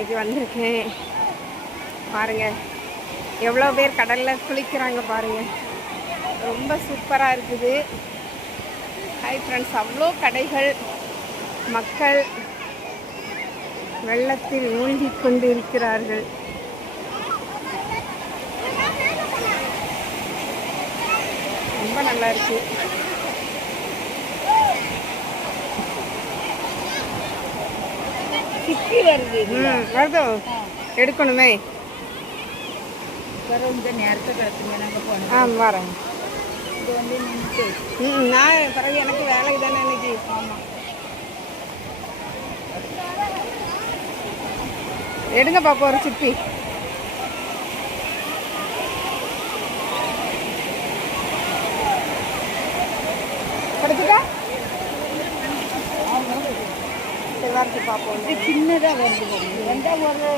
இன்றைக்கி வந்திருக்கேன். பாருங்கள் எவ்வளோ பேர் கடலில் குளிக்கிறாங்க பாருங்கள். ரொம்ப சூப்பராக இருக்குது. ஹாய் ஃப்ரெண்ட்ஸ், அவ்வளோ கடைகள், மக்கள் வெள்ளத்தில் மூழ்கி கொண்டு இருக்கிறார்கள். ரொம்ப நல்லா இருக்கு. சிப்பி வருது. வருதோ எடுக்கணுமே. இந்த நேரத்தை கிடக்குங்க நாங்கள் போனோம். வரேன். இது வந்து நின்றுட்டு நான் பிறகு எனக்கு வேலை தானே இன்னைக்கு. ஆமாம், எடுங்க பாப்பா ஒரு சிப்பி. படுத்துட்டா பார்ப்போம். சின்னதாக வருது. எந்த ஒரு